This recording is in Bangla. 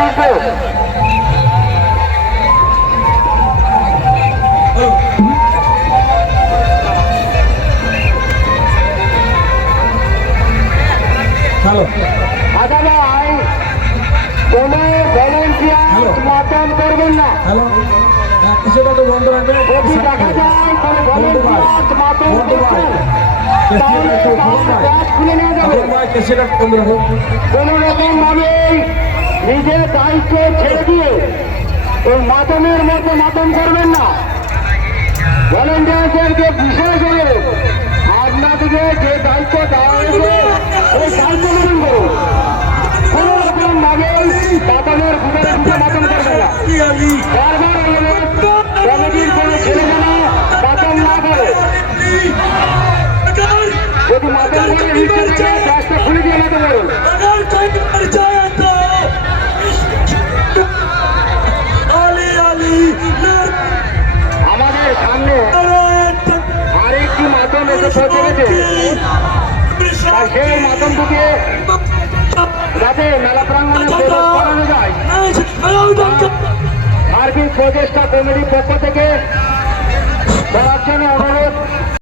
নির্দেশ। আচ্ছা ভাই, কোনো ভলেন্টিয়ার মাতন করবেন না। কিছুটা তো বন্ধ রাখবে। যদি দেখা যায় কোনো ভলেন্টিয়ার মাতন করছেন তাহলে ব্যাগ খুলে নিয়ে যাবে। কোন রকম ভাবে নিজের দায়িত্ব ছেড়ে দিয়ে ওই মাতনের মতো মাতন করবেন না। ভলেন্টিয়ারদেরকে বিশেষ করে আপনাদেরকে যে দায়িত্ব দেওয়া হয়েছে ওই দায়িত্ব পালন করুন। কোন রকম ভাবে মাতনের ভিতরে ঢুকে মাতন করবেন না। বারবার অনুরোধ, কমিটির কোন ছেলে যেন মাতন না করে। যদি মাতন করে নিচে থেকে গ্যাসটা খুলে দিয়ে মাতন করুন। আমাদের সামনে আরেকটি মাতন এসে পৌঁছে গেছে। সেই মাতনটিকে যাতে মেলা প্রাঙ্গণে প্রবেশ করানো যায় সার্বিক প্রচেষ্টা কমিটির পক্ষ থেকে করার জন্য